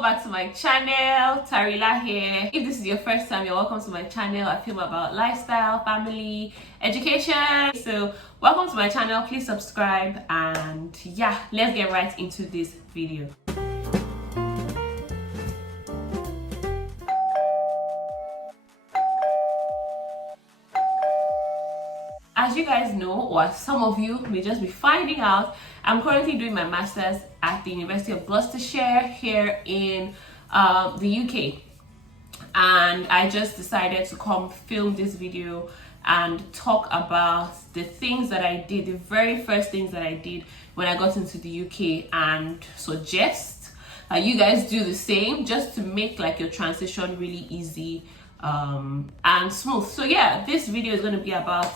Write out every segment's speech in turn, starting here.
welcome back to my channel. Tarila here. If this is your first time, you're welcome to my channel. I film about lifestyle, family, education. So welcome to my channel. Please subscribe, and yeah, let's get right into this video. As you guys know, or as some of you may just be finding out, I'm currently doing my master's at the University of Gloucestershire here in the UK, and I just decided to come film this video and talk about the things that I did, the very first things that I did when I got into the UK, and suggest you guys do the same, just to make like your transition really easy and smooth. So yeah, this video is going to be about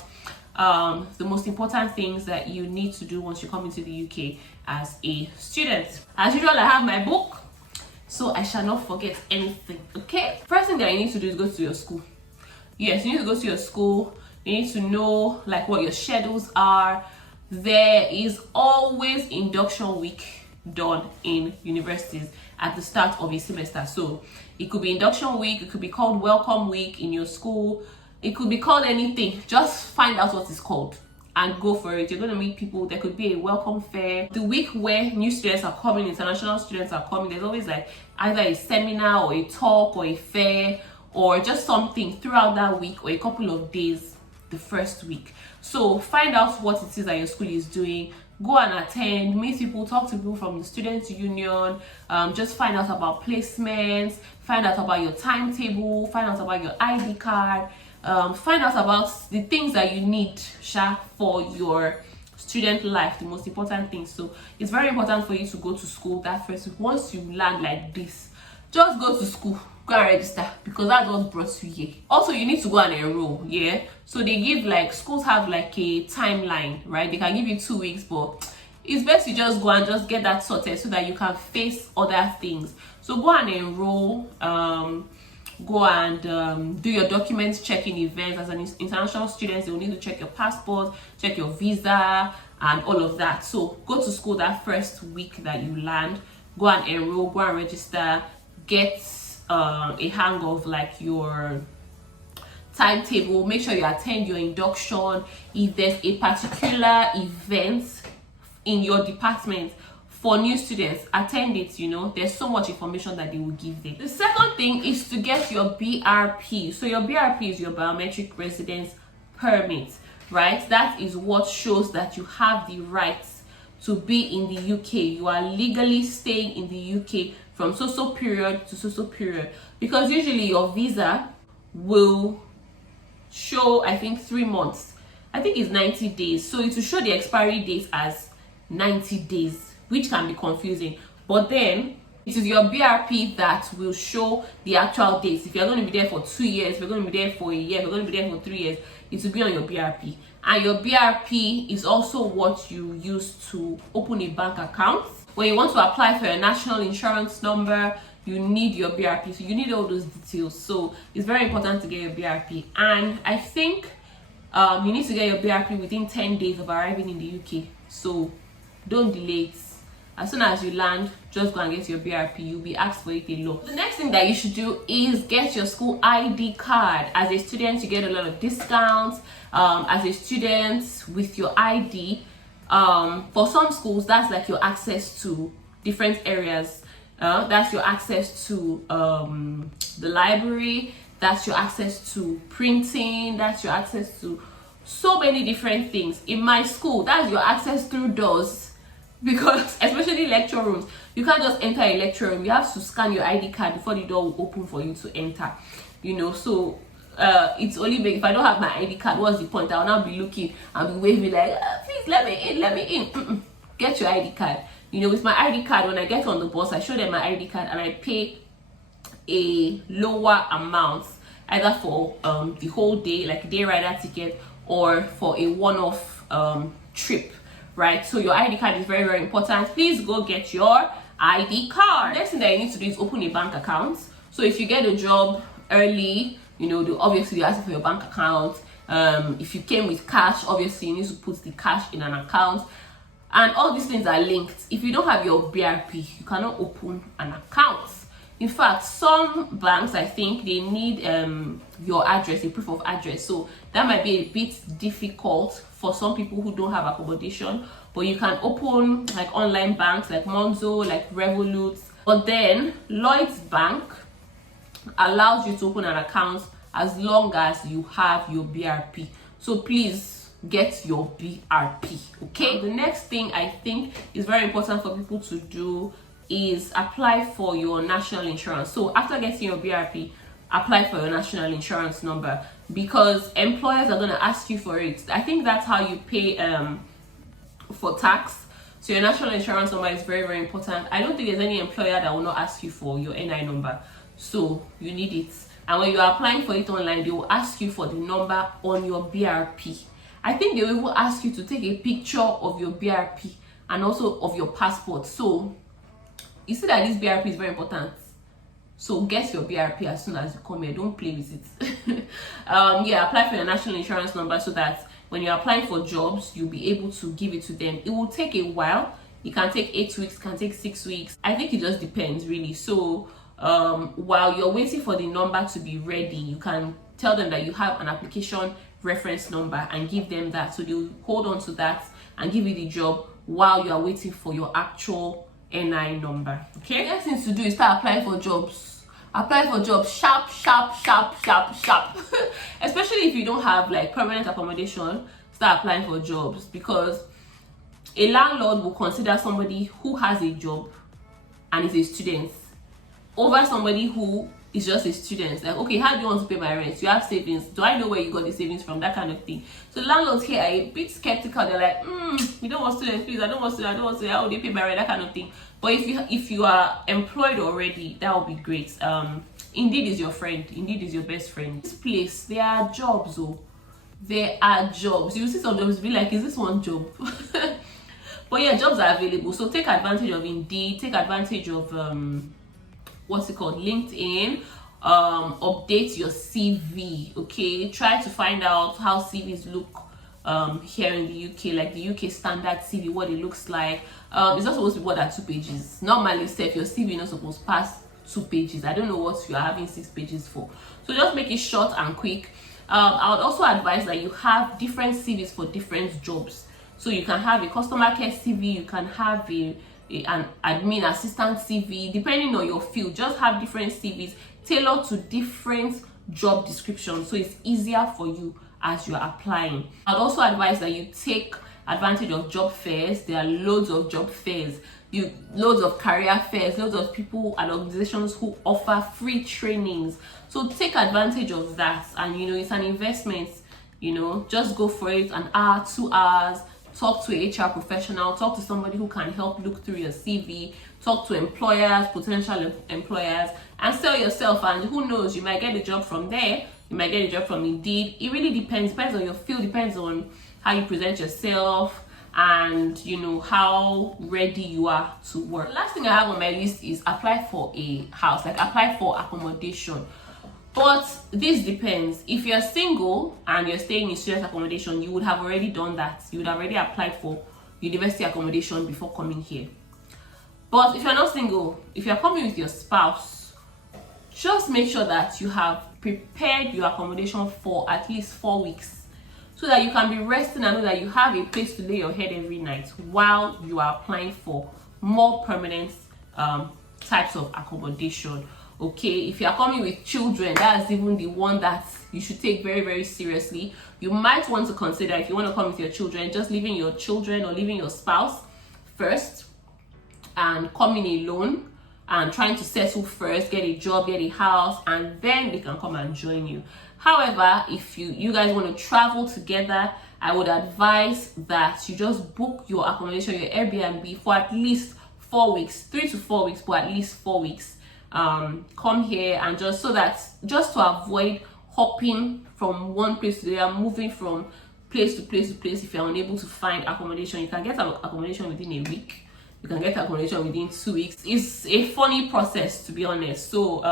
the most important things that you need to do once you come into the UK as a student. As usual, I have my book, so I shall not forget anything. Okay, first thing that you need to do is go to your school. Yes, you need to go to your school. You need to know like what your schedules are. There is always induction week done in universities at the start of a semester. So it could be induction week, it could be called welcome week in your school. It could be called anything. Just find out what it's called and go for it. You're going to meet people. There could be a welcome fair. The week where new students are coming, international students are coming, there's always like either a seminar or a talk or a fair or just something throughout that week, or a couple of days the first week. So find out what it is that your school is doing. Go and attend, meet people, talk to people from the students' union, just find out about placements, find out about your timetable, find out about your ID card. Find out about the things that you need for your student life, the most important things. So it's very important for you to go to school that first week. Once you land like this, just go to school, go and register, because that's what brought you here. Also, you need to go and enroll. Yeah, so they give like, schools have like a timeline, right? They can give you 2 weeks, but it's best you just go and just get that sorted so that you can face other things. So go and enroll. Go and do your documents checking events. As an international student, they will need to check your passport, check your visa, and all of that. So go to school that first week that you land. Go and enroll, go and register, get a hang of like your timetable. Make sure you attend your induction. If there's a particular event in your department for new students, attend it. You know, there's so much information that they will give them. The second thing is to get your BRP. So your BRP is your biometric residence permit, right? That is what shows that you have the rights to be in the UK. You are legally staying in the UK from so period to so period, because usually your visa will show, I think, 3 months. I think it's 90 days. So it will show the expiry date as 90 days, which can be confusing. But then it is your BRP that will show the actual dates. If you're going to be there for 2 years, if you're going to be there for a year, if you're going to be there for 3 years, it will be on your BRP. And your BRP is also what you use to open a bank account. When you want to apply for a national insurance number, you need your BRP. So you need all those details. So it's very important to get your BRP. And I think you need to get your BRP within 10 days of arriving in the UK. So don't delay it. As soon as you land, just go and get your BRP. You'll be asked for it a lot. The next thing that you should do is get your school ID card. As a student, you get a lot of discounts. As a student with your ID, for some schools, that's like your access to different areas. That's your access to the library. That's your access to printing. That's your access to so many different things. In my school, that's your access through doors. Because especially lecture rooms, you can't just enter a lecture room. You have to scan your ID card before the door will open for you to enter. You know, so it's only if I don't have my ID card, what's the point? I'll now be looking and be waving like, please let me in, let me in. Get your ID card. You know, with my ID card, when I get on the bus, I show them my ID card and I pay a lower amount, either for the whole day, like a day rider ticket, or for a one-off trip. Right, so your ID card is very important. Please go get your ID card. Next thing that you need to do is open a bank account. So if you get a job early, you know, obviously you ask for your bank account. If you came with cash, obviously you need to put the cash in an account. And all these things are linked. If you don't have your BRP, you cannot open an account. In fact, some banks, I think they need your address, a proof of address, so that might be a bit difficult for some people who don't have accommodation. But you can open like online banks like Monzo, like Revolut. But then Lloyd's Bank allows you to open an account as long as you have your BRP. So please get your BRP, okay? The next thing I think is very important for people to do is apply for your national insurance. So after getting your BRP, apply for your national insurance number, because employers are going to ask you for it. I think that's how you pay for tax. So your national insurance number is very, very important. I don't think there's any employer that will not ask you for your NI number, so you need it. And when you are applying for it online, they will ask you for the number on your BRP. I think they will even ask you to take a picture of your BRP and also of your passport. So you see that this BRP is very important. So get your BRP as soon as you come here. Don't play with it. Yeah, apply for your national insurance number so that when you're applying for jobs, you'll be able to give it to them. It will take a while. It can take 8 weeks, can take 6 weeks. I think it just depends really. So while you're waiting for the number to be ready, you can tell them that you have an application reference number and give them that. So they'll hold on to that and give you the job while you are waiting for your actual NI number. Okay, the next thing to do is start applying for jobs. Apply for jobs sharp. Especially if you don't have like permanent accommodation, start applying for jobs, because a landlord will consider somebody who has a job and is a student over somebody who is just a student. Like, okay, how do you want to pay my rent? You have savings. Do I know where you got the savings from? That kind of thing. So landlords here are a bit skeptical. They're like, you don't want students, please. I don't want students. How do they pay my rent? That kind of thing. But if you are employed already, that would be great. Indeed is your friend. Indeed is your best friend. This place, there are jobs. Oh, there are jobs. You see some jobs, be like, is this one job? But yeah, jobs are available. So take advantage of Indeed. Take advantage of what's it called, LinkedIn. Update your CV. Okay, try to find out how CVs look here in the UK, like the UK standard CV, what it looks like. It's not supposed to be more than 2 pages. Normally, say if your CV is not supposed to pass 2 pages. I don't know what you are having 6 pages for. So just make it short and quick. I would also advise that you have different CVs for different jobs. So you can have a customer care CV, you can have an admin assistant CV, depending on your field. Just have different CVs tailored to different job descriptions, so it's easier for you as you're applying. I'd also advise that you take advantage of job fairs. There are loads of job fairs, loads of career fairs, loads of people and organizations who offer free trainings. So take advantage of that, and it's an investment. Just go for it. An hour, 2 hours. Talk to a HR professional, talk to somebody who can help look through your CV, talk to employers, potential employers, and sell yourself. And who knows, you might get a job from there, you might get a job from Indeed. It really depends on your field, depends on how you present yourself, and how ready you are to work. The last thing I have on my list is apply for a house, like apply for accommodation. But this depends. If you're single and you're staying in student accommodation, you would have already done that. You would have already applied for university accommodation before coming here. But if you're not single, if you're coming with your spouse, just make sure that you have prepared your accommodation for at least 4 weeks, so that you can be resting and know that you have a place to lay your head every night while you are applying for more permanent types of accommodation. Okay, if you are coming with children, that's even the one that you should take very, very seriously. You might want to consider, if you want to come with your children, just leaving your children or leaving your spouse first and coming alone and trying to settle first, get a job, get a house, and then they can come and join you. However, if you guys want to travel together, I would advise that you just book your accommodation, your Airbnb, for at least 4 weeks, 3 to 4 weeks, but at least 4 weeks. Come here, and just to avoid hopping from one place to the other, moving from place to place to place. If you're unable to find accommodation, you can get accommodation within a week, you can get accommodation within 2 weeks. It's a funny process, to be honest. So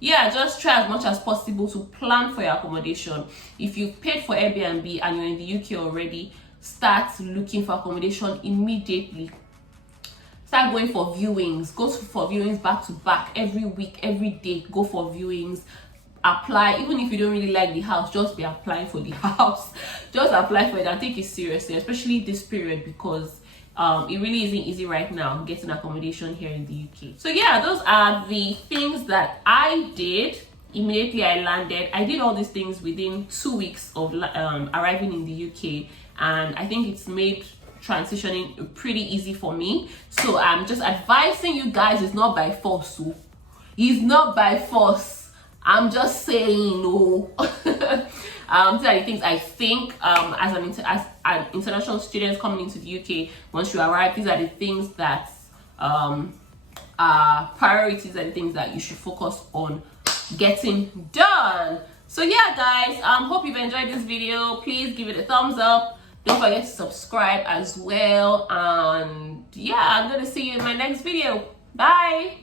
yeah, just try as much as possible to plan for your accommodation. If you've paid for Airbnb and you're in the UK already, start looking for accommodation immediately. start going for viewings. Go for viewings back to back every week, every day. Go for viewings. Apply. Even if you don't really like the house, just be applying for the house. Just apply for it and take it seriously, especially this period, because it really isn't easy right now getting accommodation here in the UK. So yeah, those are the things that I did immediately I landed. I did all these things within 2 weeks of arriving in the UK, and I think it's made transitioning pretty easy for me. So I'm just advising you guys, it's not by force. So it's not by force. I'm just saying, no. These are the things I think as an international student coming into the UK. Once you arrive, these are the things that are priorities and things that you should focus on getting done. So yeah, guys, hope you've enjoyed this video. Please give it a thumbs up. Don't forget to subscribe as well. And yeah, I'm gonna see you in my next video. Bye.